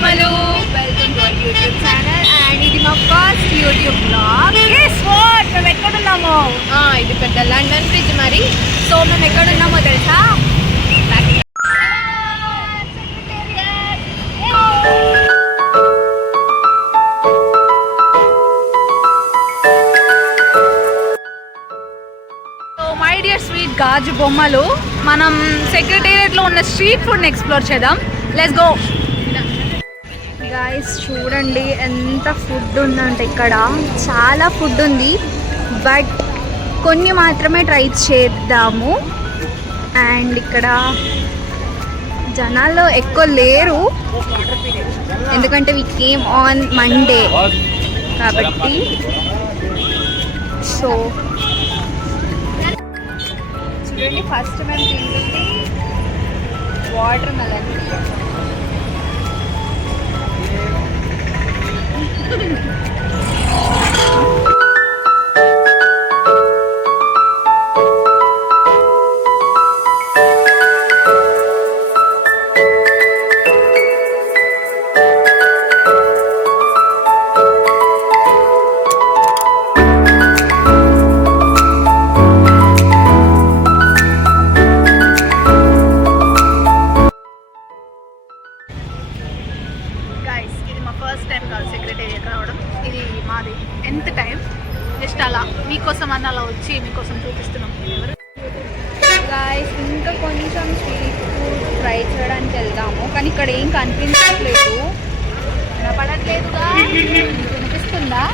బొమ్మలు. Welcome to our YouTube channel and ఇది మా first YouTube blog. Guess what, మేము ఎక్కడున్నామో? ఇది పెద్ద లండన్ బ్రిడ్జ్ మరి. సో మేము ఎక్కడున్నామో తెలుసా? మై డియర్ స్వీట్ గాజు బొమ్మలు, మనం సెక్రటేరియట్లో ఉన్న స్ట్రీట్ ఫుడ్ని ఎక్స్ప్లోర్ చేద్దాం. Let's go guys. చూడండి ఎంత ఫుడ్ ఉందంటే, ఇక్కడ చాలా ఫుడ్ ఉంది, బట్ కొన్ని మాత్రమే ట్రై చేద్దాము. అండ్ ఇక్కడ జనాలు ఎక్కువ లేరు, ఎందుకంటే వి కేమ్ ఆన్ మండే కాబట్టి. సో చూడండి, ఫస్ట్ మేము తింటుంది వాటర్ మెలన్. ఫస్ట్ టైం కాదు సెక్రటేరియట్ రావడం, ఇది మాది ఎంత టైం. జస్ట్ అలా మీకోసం అన్న అలా వచ్చి మీకోసం చూపిస్తున్నాం. గైస్, ఇంకా కొంచెం స్ట్రీట్ ఫుడ్ ట్రై చేయడానికి వెళ్దాము, కానీ ఇక్కడ ఏం కనిపించట్లేదు. వినపడట్లేదుగా, వినిపిస్తుందా?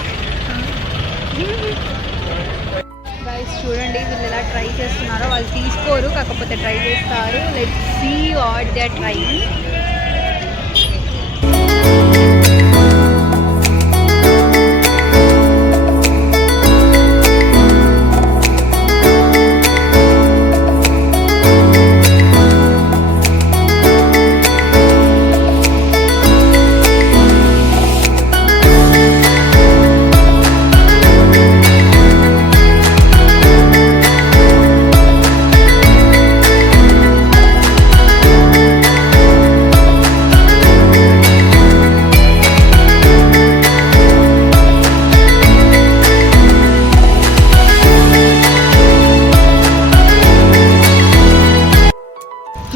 గైస్ చూడండి, వీళ్ళు ఎలా ట్రై చేస్తున్నారో. వాళ్ళు తీసుకోరు, కాకపోతే ట్రై చేస్తారు. Let's see what they are trying.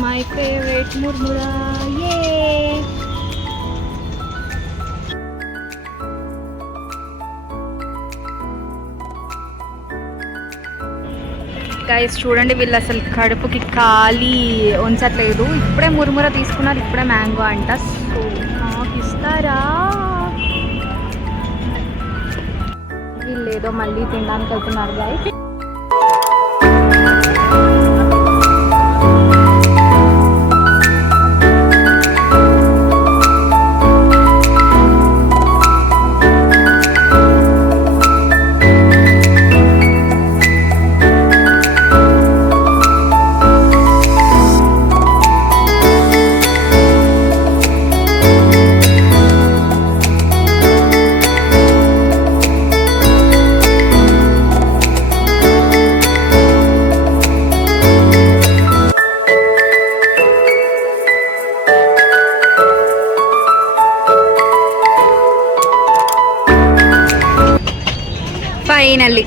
My favorite murmura, yay! Guys చూడండి, వీళ్ళు అసలు కడుపుకి ఖాళీ ఉంచట్లేదు. ఇప్పుడే మురుముర తీసుకున్నారు, ఇప్పుడే మ్యాంగో అంట. సో నాకు ఇస్తారా? వీళ్ళు ఏదో మళ్ళీ తినడానికి వెళ్తున్నారు guys. Finally.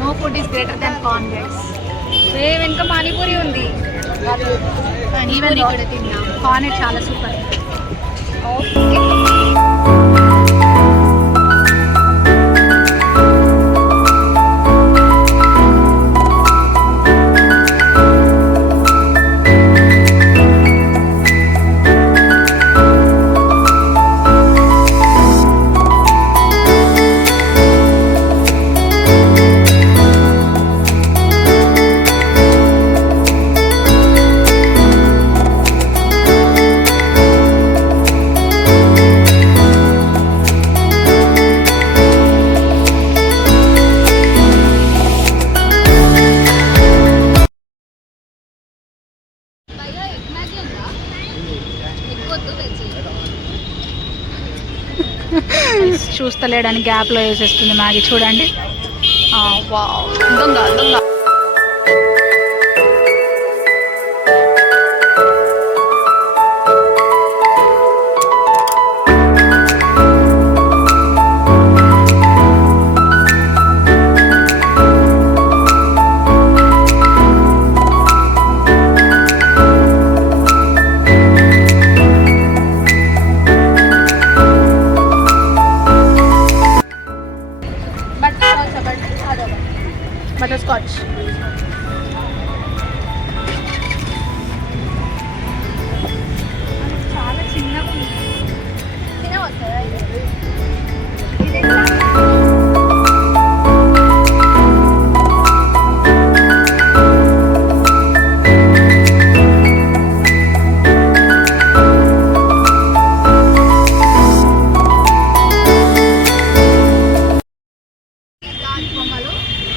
No food is greater than corn, guys. వెనక పానీపూరి ఉంది, పానీపూరి కూడా తిన్నా. కార్న్ చాలా సూపర్. ఓకే, చూస్తలేడని గ్యాప్లో వేసేస్తుంది మ్యాగీ చూడండి. వావ్, దొంగ దొంగ. Butter scotch. చాలా చిన్నగా తినవస్తుందా ఇది?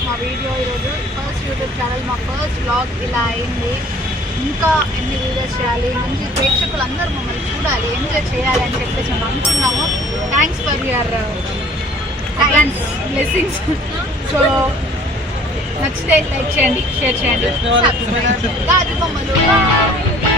మా వీడియో ఈరోజు ఫస్ట్ యూట్యూబ్ ఛానల్, మా ఫస్ట్ వ్లాగ్ ఇలా అయింది. ఇంకా ఎన్ని వీడియోస్ చేయాలి, మంచి ప్రేక్షకులు అందరూ మమ్మల్ని చూడాలి, ఎంజాయ్ చేయాలి అని చెప్పేసి మేము అనుకున్నాము. Thanks for your thanks blessings. So నచ్చితే లైక్ చేయండి, షేర్ చేయండి, సబ్స్క్రైబ్. గాజు బొమ్మలు.